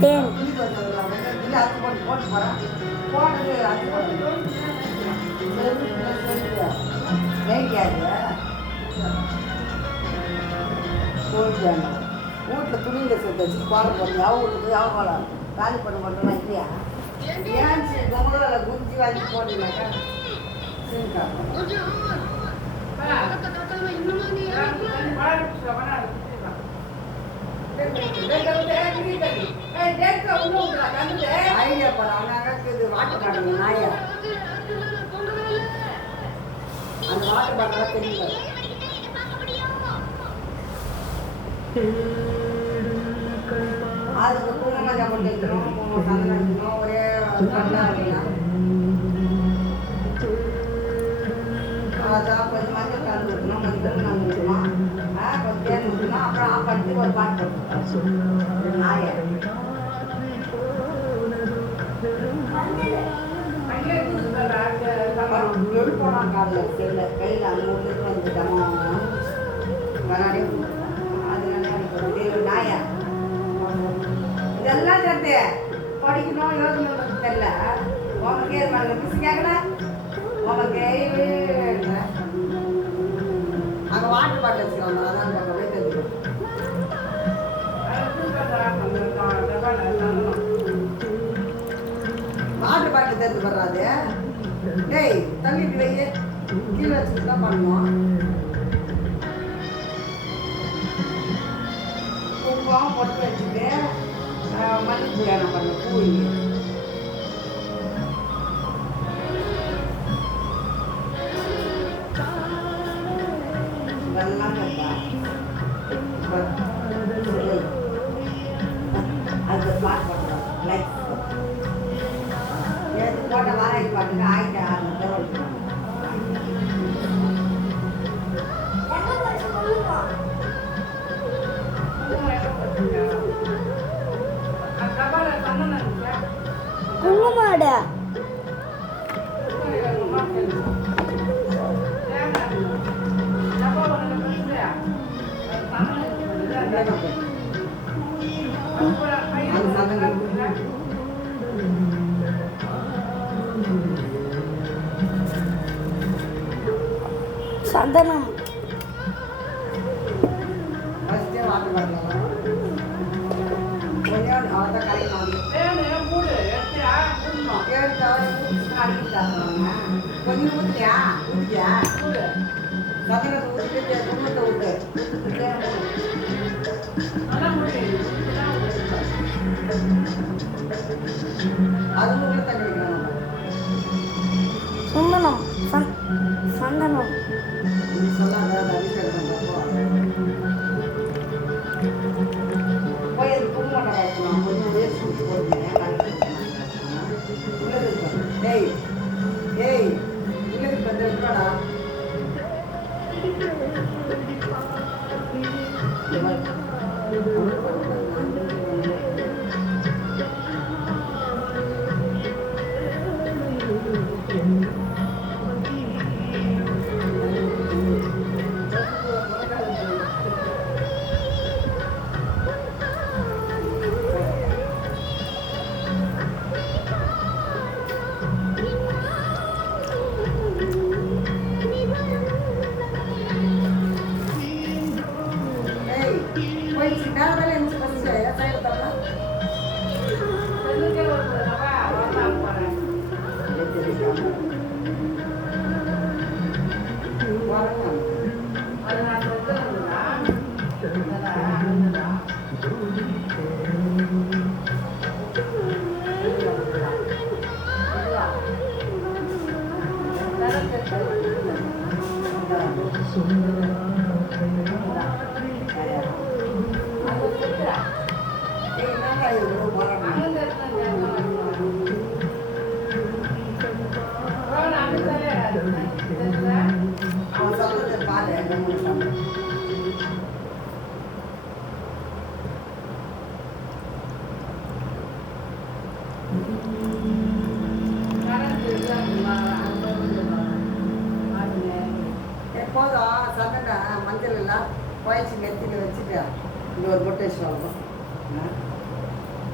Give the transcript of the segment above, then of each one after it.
தேன் வீட்டில் துணியில் சேர்த்து வச்சு பால் போடுங்க அவ வீட்டுக்கு அவ போகலாம் காலி பண்ண மாட்டோம்னா இல்லையா ஏன் பொங்கலில் குஞ்சு வாங்கி போட்டீங்கன்னாக்கா சரிக்கா ஐடியா பாரு அவனாக்கு இது வாட்டர் பாட்டில் நாயா அந்த வாட்டர் பாட்டிலாம் தெரியல அதுக்கு குங்குமம் போட்டு வைக்கணும் சந்தனம் வைக்கணும் ஒரே கல்லா வைக்கணும் அதான் கொஞ்சம் மஞ்சள் கலந்து வைக்கணும் மஞ்சள் கலந்து வைக்கணும் கொஞ்சம் தேன் ஊற்றணும் அப்புறம் ஆஃப் பண்ணிட்டு ஒரு பாட்டு போட்டு நாயை எடுப்போம் காலில் கையில் கையில் அந்த வீட்டுக்கு வந்துட்டோம் விளையாடி நாயா இதெல்லாம் சேர்த்து படிக்கணும் யோசனை தெரியல உனக்கே மிஸ் கேட்கல உனக்கு அங்கே வாட்டர் பாட்டில் வச்சுக்கலாம் அதான் பக்கமே தெரிஞ்சுக்கணும் வாட்டர் பாட்டில் தெரிஞ்சு படுறாது டேய் தள்ளிட்டு வையே கீழே வச்சுட்டு தான் பண்ணணும் குங்குமம் பொட்டு வச்சுட்டு மல்லி கல்யாணம் பண்ண பூ இதெல்லாம் அது பாட்டு போட்டுருவோம் லைக் போட்ட வாராய் பாட்டுக்கு ஆயிட்டு குங்குமாடா சந்தனம் கொஞ்சம் ஊற்றியா ஊற்றியா சந்தனத்தை ஊற்றிட்டு குடும்பத்தை விட்டு அது உள்ள தண்ணி வைக்கணும் சந்தனம் சந்தனம் சொல்லாத போய் அது குடும்பம் வைக்கணும் கொஞ்சம் வேஸ்ட் ஊற்றி போடுங்க ஏய் ஏய் உள்ளது பத்து இருக்காடா எப்போதும் சந்தன மஞ்சள் எல்லாம் குழச்சி நெத்தியில் வச்சுட்டு இங்கே ஒரு பொட்டு வச்சுருவாங்க.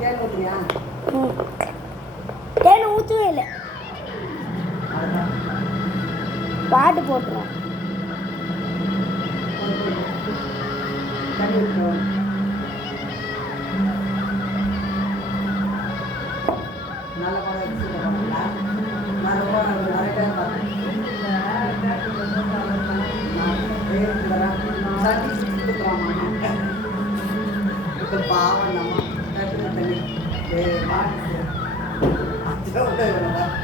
தேன் ஊற்றுனியா? ம். தேன் ஊற்றவே இல்லை, அதுதான் பாட்டு போட்டுருவோம். தண்ணி ஊற்றுவோம். நல்ல படம் வச்சுருக்கோம்ல. நான் ரொம்ப நிறைய டைம் பார்த்தேன். தண்ணி சுற்றுக்குறோம். இப்போ பாவம் நம்ம தண்ணி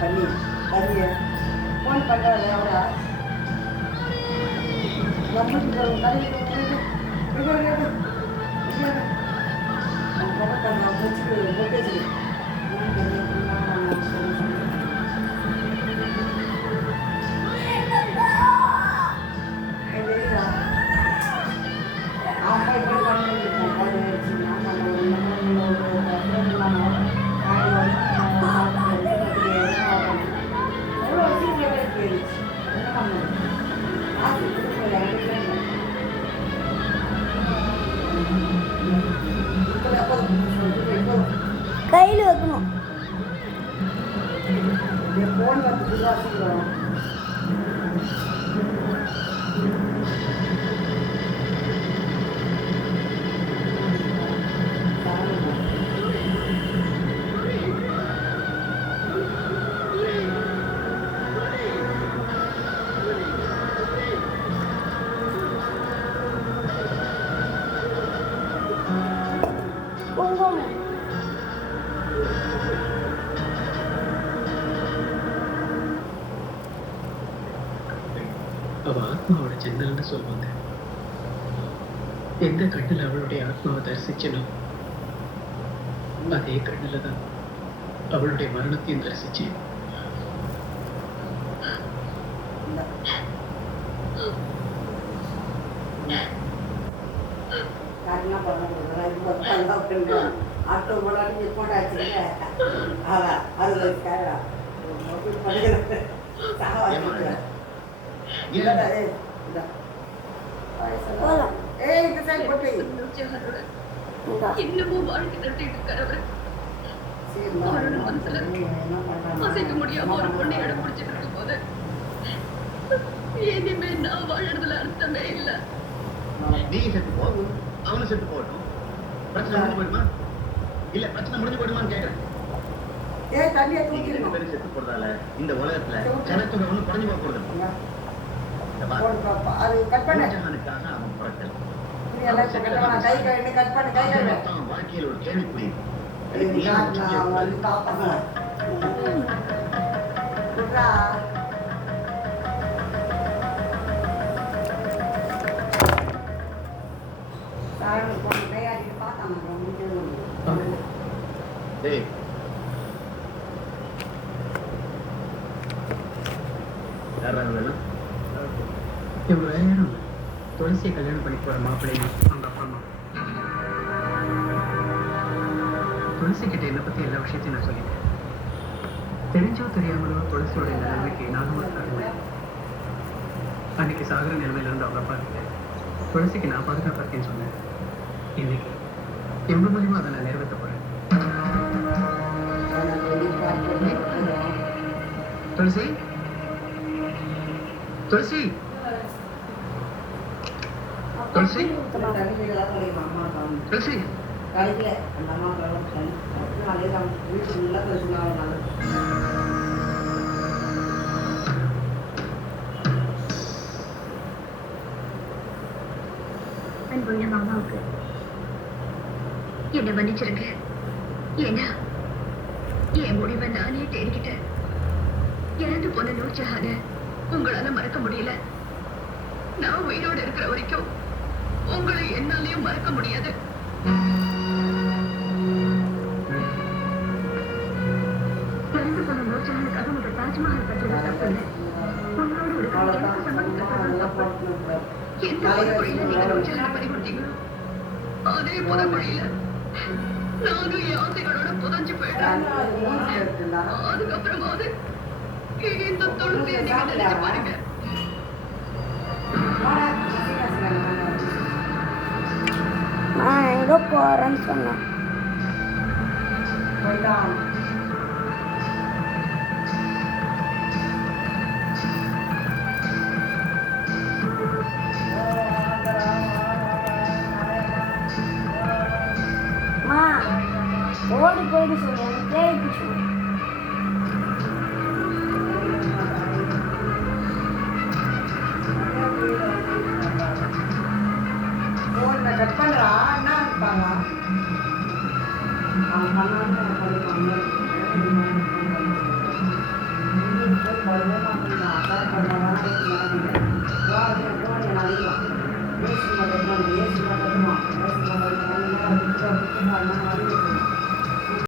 தண்ணி தண்ணியை ஃபோன் பண்ணுறாரு அவரா கையில் வைக்கணும். ஃபோன் வந்து வாசிக்கிறோம். குங்குமம். அவ ஆத்மாவோட ஜன்னல்னு சொல்லுவாங்க. எந்த கண்ணில் அவளுடைய ஆத்மாவை தரிசிச்சனோ அதே கண்ணில் தான் அவளுடைய மரணத்தையும் தரிசிச்சேன். ஆட்டோ போடாட்டி போட்டாச்சு அதில் போகலாம். ஏய் இந்த சைடு போட்டு இந்தா. இன்னமும் வாழ்க்கை நடத்திட்டு இருக்காரு. அவரோட மனசுல அசைக்க முடியாம ஒரு பொண்ணை இடம் பிடிச்சிட்டு இருக்கும் போது இனிமே நான் வாழறதுல அர்த்தமே இல்லை. நீ செத்து போ, அவனு செத்து போகட்டும். பிரச்சனை முடிஞ்சு போயிடுமா? இல்ல பிரச்சனை முடிஞ்சு போயிடுமான்னு கேட்கறேன். ஏய் தண்ணியை நீங்க ரெண்டு தூக்கிடணும். பேரும் செத்து போறதால இந்த உலகத்துல ஜனத்தொகை ஒண்ணு குறைஞ்சு போக போறது இல்ல. அது கட் பண்ண ஷாஜஹானுக்காக அவன் பிறக்கல. கை கை கட் பண்ணு கை கை அவன் வாழ்க்கையில் ஒரு கேள்விக்குறி. டேய் இவங்க வேற யாரும் இல்லை. துளசியை கல்யாணம் பண்ணி போற மாப்பிள்ளையும் அவங்க அப்பா அம்மா. துளசி கிட்ட என்னை பத்தி எல்லா விஷயத்தையும் நான் சொல்லிட்டேன். தெரிஞ்சோ தெரியாமலோ துளசியோட நிலைமைக்கு நானும் ஒரு காரணம். அன்னைக்கு சாகர நிலைமையில இருந்து அவங்க அப்பா கிட்ட துளசிக்கு நான் பாதுகாப்பா இருக்கேன்னு சொன்னேன். இன்னைக்கு எவ்வளவு மூலியமா அதை நான் நிறைவேற்ற போறேன். துளசி துளசி துளசி துளசி கடையில் அந்த அம்மா வீட்டு ஃபுல்லாக பேசுனாங்க. அன்புள்ள மாமாவுக்கு என்னை மன்னிச்சிருங்க. ஏன்னா என் முடிவை நானே தேடிக்கிட்டேன். இறந்து போன நூர்ஜஹான உங்களால மறக்க முடியல. நான் உயிரோடு இருக்கிற வரைக்கும் உங்களை என்னாலையும் மறக்க முடியாது. இறந்து போன நூர்ஜஹானுக்காக உங்க தாஜ்மஹால் கட்டுறது தப்பு இல்லை. உங்களோட இருக்கிற எனக்கு சம்மந்தம் தப்பு. எந்த புதக்குழியில நீங்க நூர்ஜஹானை பறிகொடுத்தீங்களோ அதே புதக்குழியில நானும் என் ஆசைகளோட புதஞ்சு போயிட்டேன். அதுக்கப்புறமாவது இந்த தொழுகையை நீங்க நினைச்சு பாருங்க. Bye. ஏதோ போகிறேன்னு சொன்னான். போயிட்டான். அம்மா ஓடி போயிட்டு சொல்லு, எனக்கு தேடி சொல்லு. ஃபோனை கட் பண்ணுறா, என்ன இருப்பாங்க அவன் பண்ணாலும் பண்ணிப்பாங்க. ஏசி